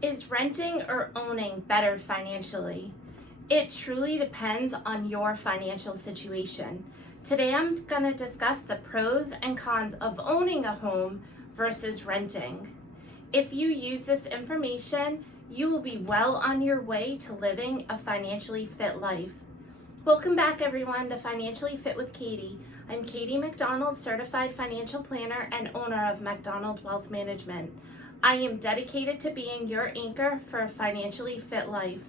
Is renting or owning better financially? It truly depends on your financial situation. Today I'm going to discuss the pros and cons of owning a home versus renting. If you use this information, you will be well on your way to living a financially fit life. Welcome back everyone to Financially Fit with Katie. I'm Katie MacDonald, certified financial planner and owner of MacDonald Wealth Management. I am dedicated to being your anchor for a financially fit life.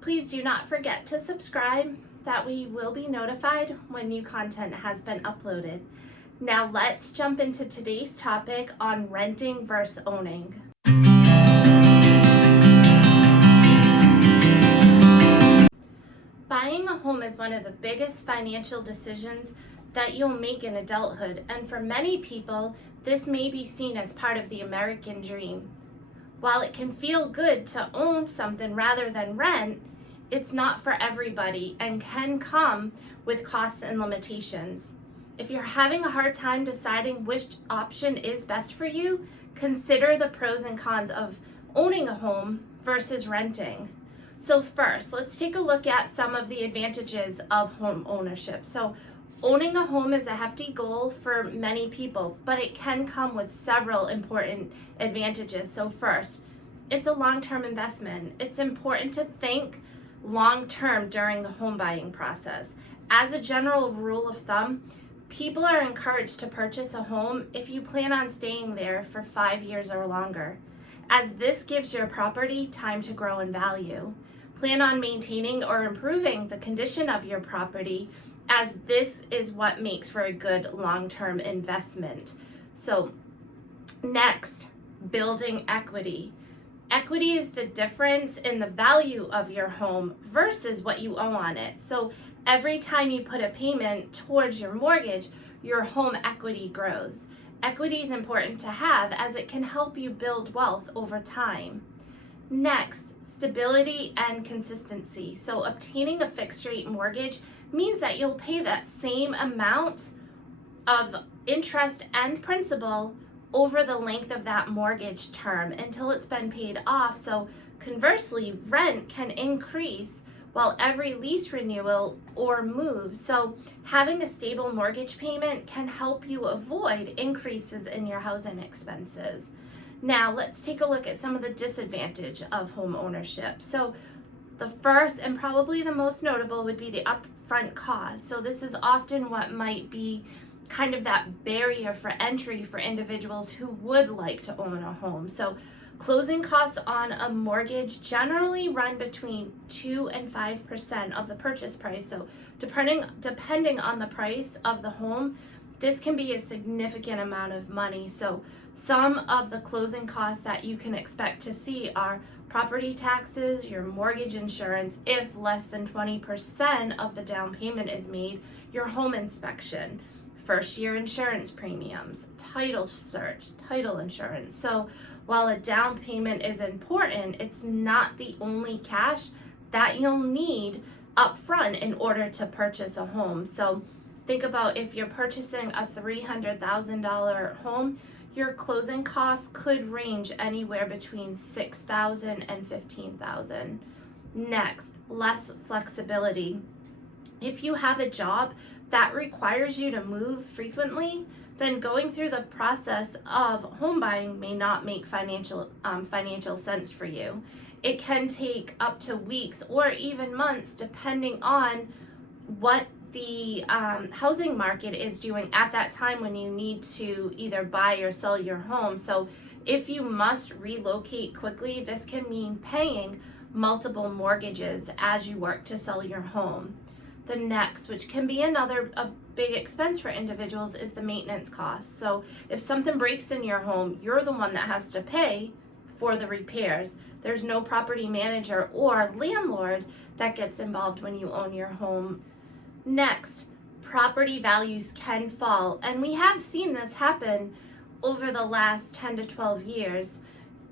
Please do not forget to subscribe, that way you will be notified when new content has been uploaded. Now let's jump into today's topic on renting versus owning. Buying a home is one of the biggest financial decisions that you'll make in adulthood, and for many people, this may be seen as part of the American dream. While it can feel good to own something rather than rent, it's not for everybody and can come with costs and limitations. If you're having a hard time deciding which option is best for you, consider the pros and cons of owning a home versus renting. So first, let's take a look at some of the advantages of home ownership. So owning a home is a hefty goal for many people, but it can come with several important advantages. So first, it's a long-term investment. It's important to think long-term during the home buying process. As a general rule of thumb, people are encouraged to purchase a home if you plan on staying there for 5 years or longer, as this gives your property time to grow in value. Plan on maintaining or improving the condition of your property, as this is what makes for a good long-term investment. So next, building equity. Equity is the difference in the value of your home versus what you owe on it. So every time you put a payment towards your mortgage, your home equity grows. Equity is important to have as it can help you build wealth over time. Next, stability and consistency. So obtaining a fixed rate mortgage means that you'll pay that same amount of interest and principal over the length of that mortgage term until it's been paid off. So conversely, rent can increase while every lease renewal or move. So having a stable mortgage payment can help you avoid increases in your housing expenses. Now let's take a look at some of the disadvantage of home ownership. So the first and probably the most notable would be the upfront cost. So this is often what might be kind of that barrier for entry for individuals who would like to own a home. So closing costs on a mortgage generally run between 2 and 5% of the purchase price. So depending on the price of the home, this can be a significant amount of money. So some of the closing costs that you can expect to see are property taxes, your mortgage insurance, if less than 20% of the down payment is made, your home inspection, first year insurance premiums, title search, title insurance. So while a down payment is important, it's not the only cash that you'll need up front in order to purchase a home. So think about if you're purchasing a $300,000 home, your closing costs could range anywhere between $6,000 and $15,000. Next, less flexibility. If you have a job that requires you to move frequently, then going through the process of home buying may not make financial sense for you. It can take up to weeks or even months depending on what the housing market is doing at that time when you need to either buy or sell your home. So if you must relocate quickly, this can mean paying multiple mortgages as you work to sell your home. The next, which can be a big expense for individuals, is the maintenance costs. So if something breaks in your home, you're the one that has to pay for the repairs. There's no property manager or landlord that gets involved when you own your home. Next, property values can fall, and we have seen this happen over the last 10 to 12 years.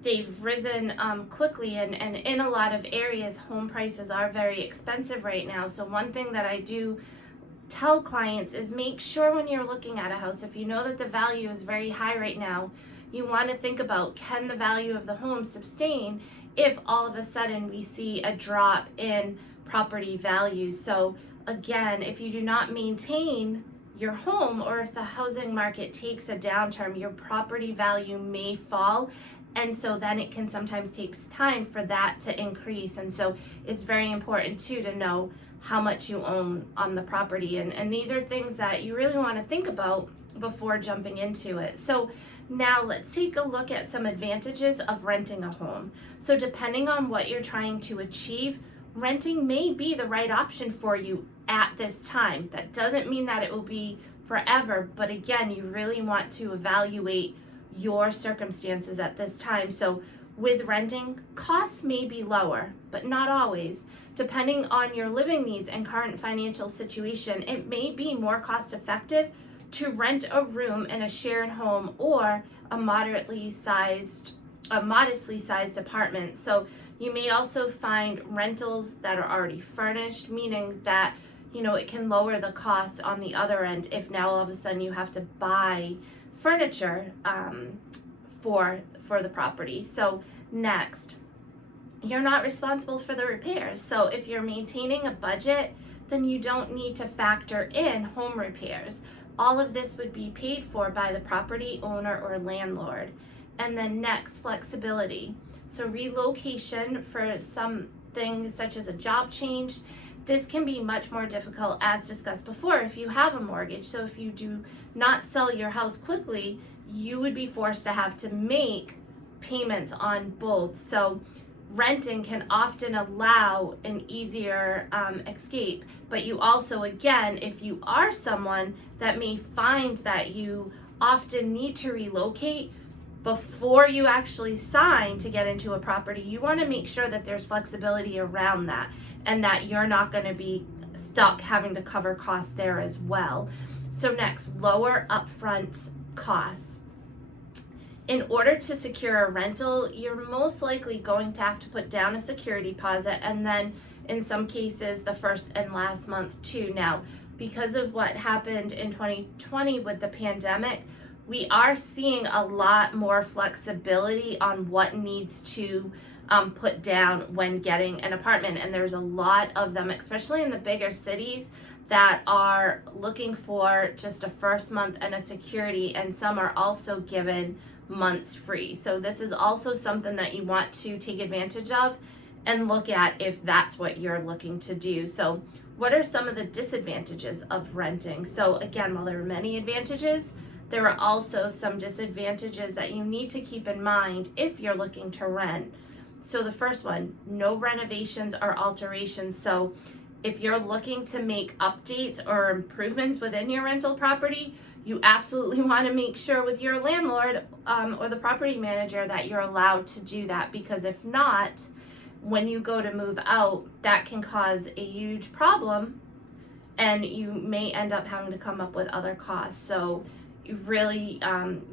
They've risen quickly, and in a lot of areas, home prices are very expensive right now. So one thing that I do tell clients is make sure when you're looking at a house, if you know that the value is very high right now, you want to think about, can the value of the home sustain if all of a sudden we see a drop in property values? So again, if you do not maintain your home, or if the housing market takes a downturn, your property value may fall. And so then it can sometimes take time for that to increase. And so it's very important too to know how much you own on the property. And these are things that you really want to think about before jumping into it. So now let's take a look at some advantages of renting a home. So depending on what you're trying to achieve, renting may be the right option for you at this time. That doesn't mean that it will be forever, but again, you really want to evaluate your circumstances at this time. So with renting, costs may be lower, but not always. Depending on your living needs and current financial situation, it may be more cost effective to rent a room in a shared home or a modestly sized apartment. So you may also find rentals that are already furnished, meaning that it can lower the cost on the other end if now all of a sudden you have to buy furniture for the property. So next, you're not responsible for the repairs. So if you're maintaining a budget, then you don't need to factor in home repairs. All of this would be paid for by the property owner or landlord. And then next, flexibility. So relocation for something such as a job change, this can be much more difficult, as discussed before, if you have a mortgage. So if you do not sell your house quickly, you would be forced to have to make payments on both. So renting can often allow an easier escape, but you also, again, if you are someone that may find that you often need to relocate before you actually sign to get into a property, you want to make sure that there's flexibility around that and that you're not going to be stuck having to cover costs there as well. So next, lower upfront costs. In order to secure a rental, you're most likely going to have to put down a security deposit, and then in some cases the first and last month too. Now, because of what happened in 2020 with the pandemic, we are seeing a lot more flexibility on what needs to put down when getting an apartment. And there's a lot of them, especially in the bigger cities, that are looking for just a first month and a security, and some are also given months free. So this is also something that you want to take advantage of and look at if that's what you're looking to do. So what are some of the disadvantages of renting? So again, while there are many advantages, there are also some disadvantages that you need to keep in mind if you're looking to rent. So the first one, no renovations or alterations. So if you're looking to make updates or improvements within your rental property, you absolutely want to make sure with your landlord or the property manager that you're allowed to do that, because if not, when you go to move out, that can cause a huge problem and you may end up having to come up with other costs. So you really,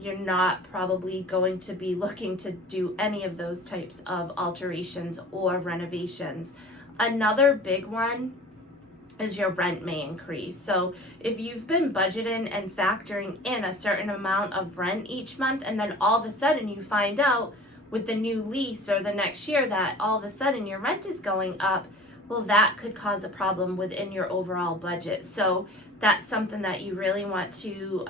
you're not probably going to be looking to do any of those types of alterations or renovations. Another big one is your rent may increase. So if you've been budgeting and factoring in a certain amount of rent each month, and then all of a sudden you find out with the new lease or the next year that all of a sudden your rent is going up, well, that could cause a problem within your overall budget. So that's something that you really want to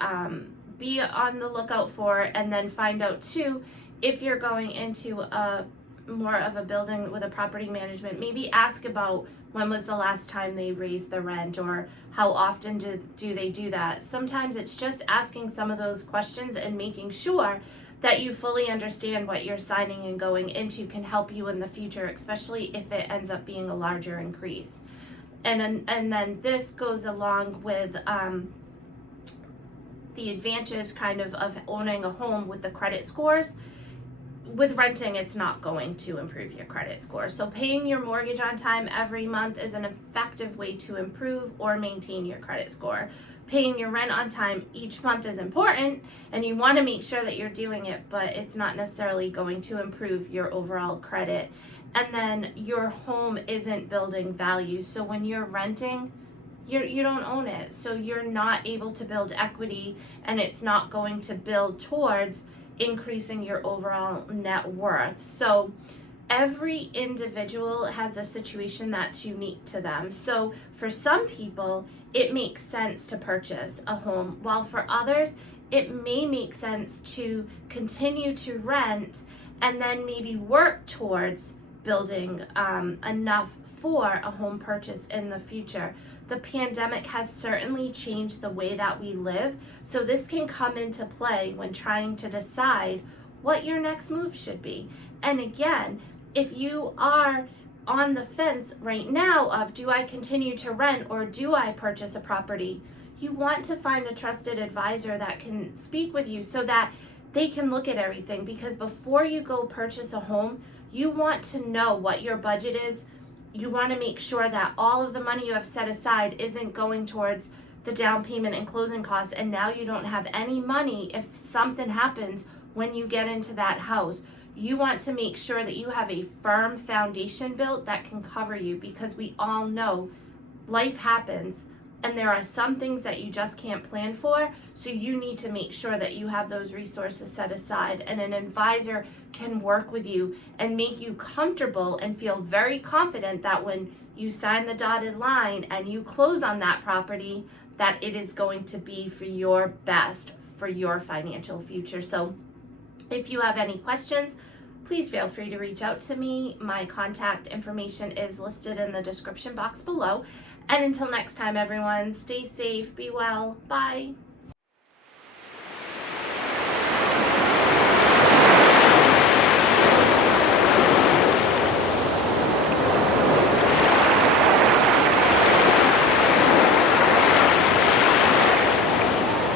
be on the lookout for, and then find out too, if you're going into a more of a building with a property management, maybe ask about when was the last time they raised the rent, or how often do they do that. Sometimes it's just asking some of those questions and making sure that you fully understand what you're signing and going into can help you in the future, especially if it ends up being a larger increase. And then this goes along with the advantages kind of owning a home with the credit scores. With renting, it's not going to improve your credit score. So paying your mortgage on time every month is an effective way to improve or maintain your credit score. Paying your rent on time each month is important, and you want to make sure that you're doing it, but it's not necessarily going to improve your overall credit. And then your home isn't building value. So when you're renting, you don't own it. So you're not able to build equity, and it's not going to build towards increasing your overall net worth. So every individual has a situation that's unique to them. So for some people, it makes sense to purchase a home, while for others, it may make sense to continue to rent and then maybe work towards building enough for a home purchase in the future. The pandemic has certainly changed the way that we live, so this can come into play when trying to decide what your next move should be. And again, if you are on the fence right now of, do I continue to rent or do I purchase a property, you want to find a trusted advisor that can speak with you so that they can look at everything. Because before you go purchase a home, you want to know what your budget is. You want to make sure that all of the money you have set aside isn't going towards the down payment and closing costs, and now you don't have any money if something happens when you get into that house. You want to make sure that you have a firm foundation built that can cover you, because we all know life happens and there are some things that you just can't plan for. So you need to make sure that you have those resources set aside, and an advisor can work with you and make you comfortable and feel very confident that when you sign the dotted line and you close on that property, that it is going to be for your best, for your financial future. So if you have any questions, please feel free to reach out to me. My contact information is listed in the description box below. And until next time, everyone, stay safe, be well, bye.